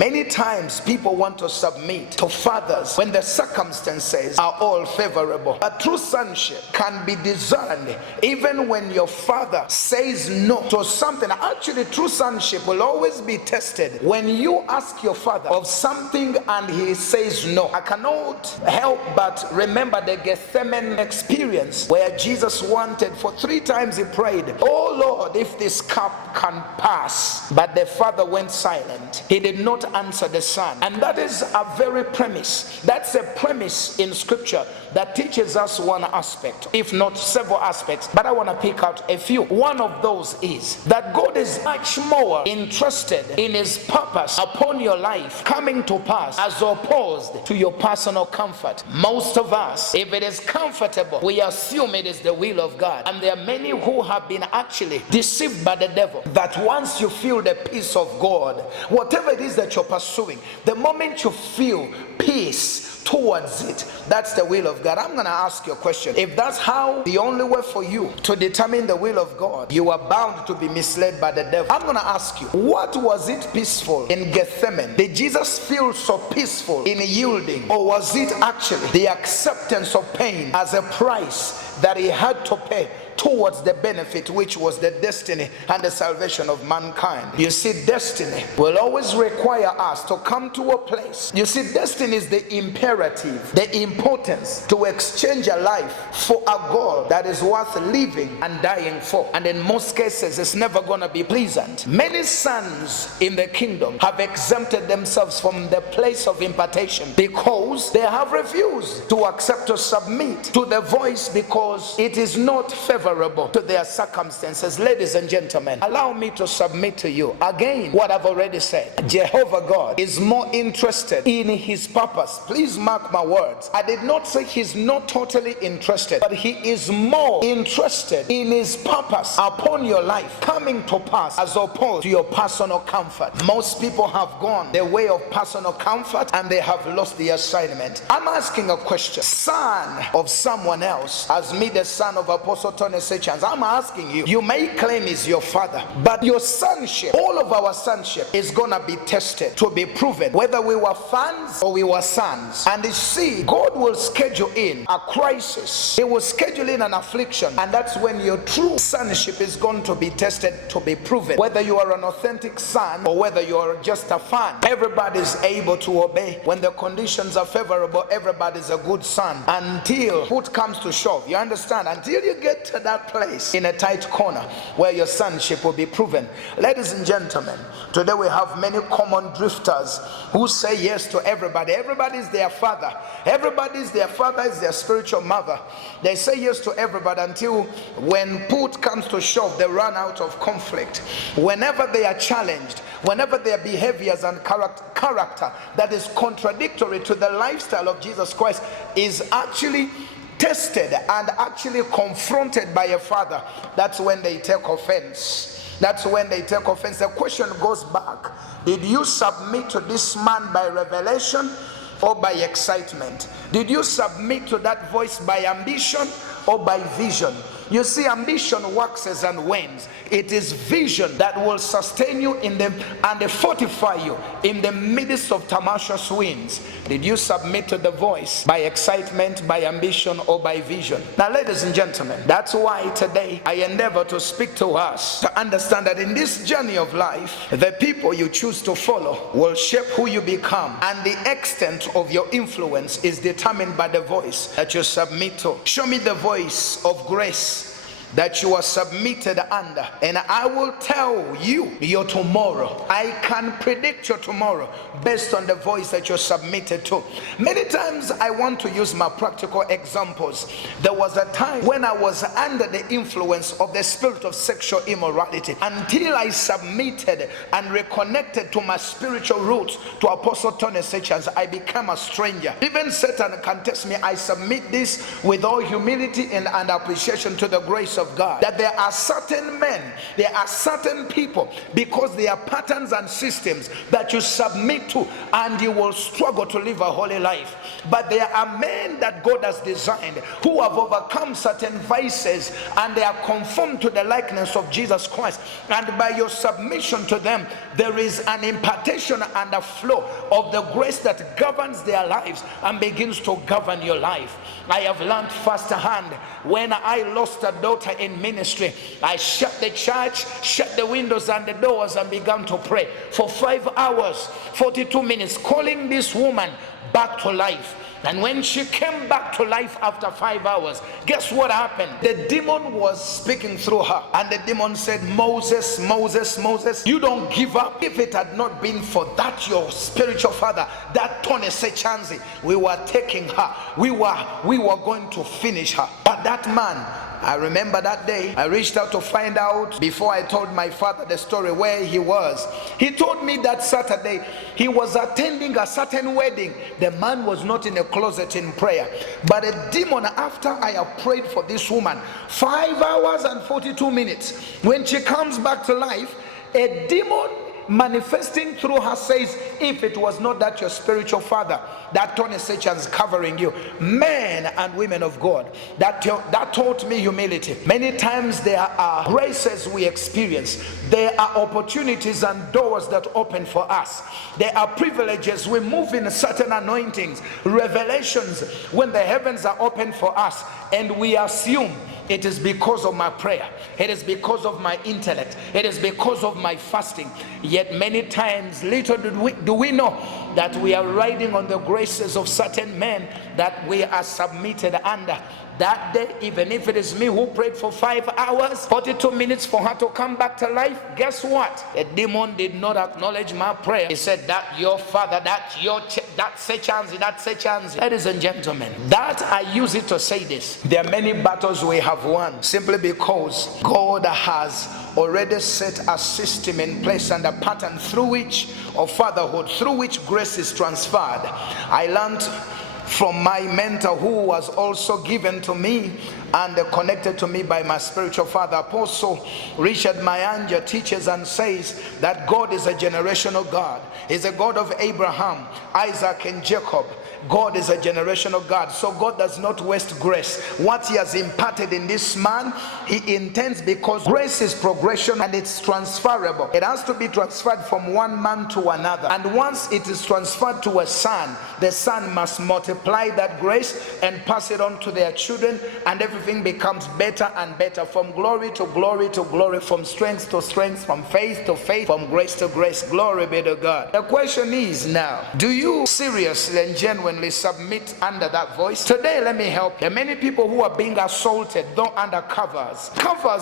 Many times people want to submit to fathers when the circumstances are all favorable. But true sonship can be discerned even when your father says no to something. Actually, true sonship will always be tested when you ask your father of something and he says no. I cannot help but remember the Gethsemane experience where Jesus wanted, for 3 times he prayed, "Oh Lord, if this cup can pass." But the father went silent. He did not answer the son. And that is a very premise. That's a premise in scripture that teaches us one aspect, if not several aspects, but I want to pick out a few. One of those is that God is much more interested in his purpose upon your life coming to pass as opposed to your personal comfort. Most of us, if it is comfortable, we assume it is the will of God. And there are many who have been actually deceived by the devil, that once you feel the peace of God, whatever it is that you're pursuing, the moment you feel peace towards it, that's the will of God. I'm going to ask you a question. If that's how, the only way for you to determine the will of God, you are bound to be misled by the devil. I'm going to ask you, what was it peaceful in Gethsemane? Did Jesus feel so peaceful in yielding, or was it actually the acceptance of pain as a price that he had to pay towards the benefit, which was the destiny and the salvation of mankind? You see, destiny will always require us to come to a place. You see, destiny is the imperative, the importance to exchange a life for a goal that is worth living and dying for. And in most cases, it's never going to be pleasant. Many sons in the kingdom have exempted themselves from the place of impartation because they have refused to accept or submit to the voice, because it is not favorable to their circumstances. Ladies and gentlemen, allow me to submit to you again what I've already said. Jehovah God is more interested in his purpose. Please mark my words. I did not say he's not totally interested, but he is more interested in his purpose upon your life coming to pass as opposed to your personal comfort. Most people have gone the way of personal comfort and they have lost the assignment. I'm asking a question. Son of someone else, as me, the son of Apostle Tony Sechans, I'm asking you, you may claim he's your father, but your sonship, all of our sonship is gonna be tested to be proven whether we were fans or we were sons. And you see, God will schedule in a crisis, he will schedule in an affliction, and that's when your true sonship is going to be tested to be proven, whether you are an authentic son or whether you are just a fan. Everybody's able to obey when the conditions are favorable. Everybody's a good son until foot comes to shove. You understand? Until you get to that place in a tight corner where your sonship will be proven. Ladies and gentlemen, today we have many common drifters who say yes to everybody. Everybody is their father. Everybody is their father, is their spiritual mother. They say yes to everybody until when put comes to shove, they run out of conflict. Whenever they are challenged, whenever their behaviors and character that is contradictory to the lifestyle of Jesus Christ is actually tested and actually confronted by a father, that's when they take offense. That's when they take offense. The question goes back: did you submit to this man by revelation or by excitement? Did you submit to that voice by ambition or by vision? You see, ambition waxes and wanes. It is vision that will sustain you in them and fortify you in the midst of tumultuous winds. Did you submit to the voice by excitement, by ambition, or by vision? Now, ladies and gentlemen, that's why today I endeavor to speak to us to understand that in this journey of life, the people you choose to follow will shape who you become, and the extent of your influence is determined by the voice that you submit to. Show me the voice of grace that you are submitted under, and I will tell you your tomorrow. I can predict your tomorrow based on the voice that you're submitted to. Many times I want to use my practical examples. There was a time when I was under the influence of the spirit of sexual immorality. Until I submitted and reconnected to my spiritual roots, to Apostle Tony Sechans, I became a stranger. Even Satan can test me. I submit this with all humility and appreciation to the grace of God, that there are certain men, there are certain people, because there are patterns and systems that you submit to, and you will struggle to live a holy life. But there are men that God has designed who have overcome certain vices, and they are conformed to the likeness of Jesus Christ. And by your submission to them, there is an impartation and a flow of the grace that governs their lives and begins to govern your life. I have learned firsthand. When I lost a daughter in ministry, I shut the church, shut the windows and the doors, and began to pray for 5 hours, 42 minutes, calling this woman back to life. And when she came back to life after 5 hours, guess what happened? The demon was speaking through her, and the demon said, Moses, Moses, Moses, you don't give up. If it had not been for that your spiritual father, that Tony Sechanzi, we were taking her, we were going to finish her. But that man, I remember that day, I reached out to find out, before I told my father the story, where he was. He told me that Saturday he was attending a certain wedding. The man was not in a closet in prayer, but a demon, after I have prayed for this woman 5 hours and 42 minutes, when she comes back to life, a demon manifesting through her says, if it was not that your spiritual father, that Tony Sechan's covering you, men and women of God, that taught me humility. Many times there are graces we experience, there are opportunities and doors that open for us, there are privileges, we move in certain anointings, revelations, when the heavens are open for us, and we assume it is because of my prayer, it is because of my intellect, it is because of my fasting. Yet many times, little do we know that we are riding on the graces of certain men that we are submitted under. That day, even if it is me who prayed for 5 hours, 42 minutes for her to come back to life, guess what? The demon did not acknowledge my prayer. He said, that your father, that's Sechanzi. Ladies and gentlemen, that I use it to say this. There are many battles we have won simply because God has already set a system in place and a pattern through which, of fatherhood, through which grace is transferred. I learned from my mentor, who was also given to me and connected to me by my spiritual father, Apostle Richard Mayanja, teaches and says that God is a generational God. He's a God of Abraham, Isaac, and Jacob. God is a generational God. So God does not waste grace. What he has imparted in this man, he intends, because grace is progression and it's transferable. It has to be transferred from one man to another. And once it is transferred to a son, the son must multiply that grace and pass it on to their children, and everything becomes better and better, from glory to glory to glory, from strength to strength, from faith to faith, from grace to grace. Glory be to God. The question is now, do you seriously and genuinely submit under that voice? Today, let me help you. There are many people who are being assaulted, though under covers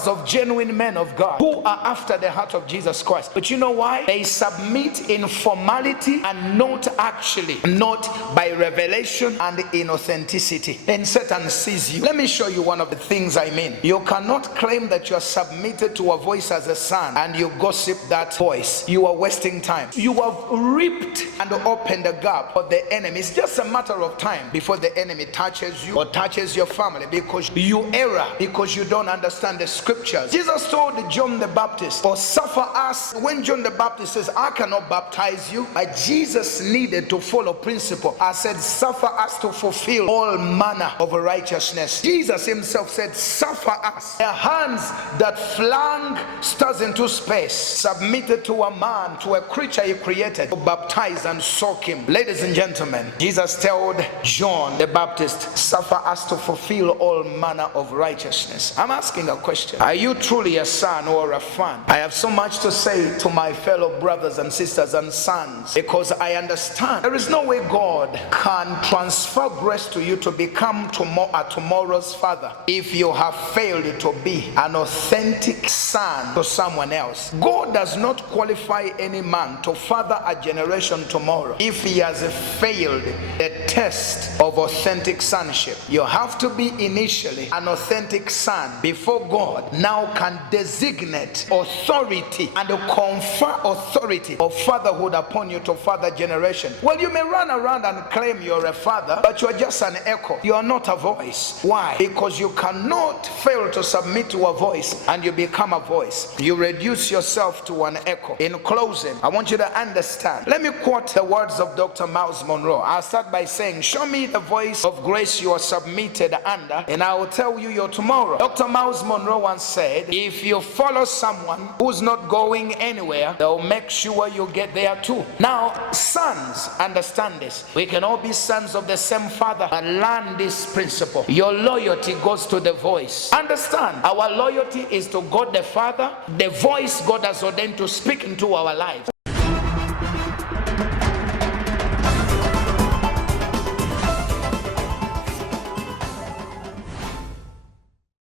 of genuine men of God who are after the heart of Jesus Christ. But you know why? They submit in formality and not actually, not by revelation and in authenticity. And Satan sees you. Let me show you one of the things I mean. You cannot claim that you are submitted to a voice as a son and you gossip that voice. You are wasting time. You have ripped and opened the gap for the enemy. It's just a matter of time before the enemy touches you or touches your family, because you err, because you don't understand the scriptures. Jesus told John the Baptist, or suffer us. When John the Baptist says, I cannot baptize you, but Jesus needed to follow principle. I said, suffer us to fulfill all manner of righteousness. Jesus himself said, suffer us. The hands that flung stars into space, submitted to a man, to a creature he created, to baptize and soak him. Ladies and gentlemen, Jesus told John the Baptist, suffer us to fulfill all manner of righteousness. I'm asking a question. Are you truly a son or a fan? I have so much to say to my fellow brothers and sisters and sons, because I understand there is no way God can transfer grace to you to become tomorrow's father if you have failed to be an authentic son to someone else. God does not qualify any man to father a generation tomorrow if he has failed the test of authentic sonship. You have to be initially an authentic son before God now can designate authority and confer authority of fatherhood upon you to father generation. Well, you may run around and claim you're a father, but you're just an echo. You are not a voice. Why? Because because you cannot fail to submit to a voice and you become a voice. You reduce yourself to an echo. In closing, I want you to understand. Let me quote the words of Dr. Miles Monroe. I'll start by saying, show me the voice of grace you are submitted under, and I will tell you your tomorrow. Dr. Miles Monroe once said, if you follow someone who's not going anywhere, they'll make sure you get there too. Now, sons, understand this. We can all be sons of the same father, but learn this principle. Your loyalty goes to the voice. Understand, our loyalty is to God the Father, the voice God has ordained to speak into our lives.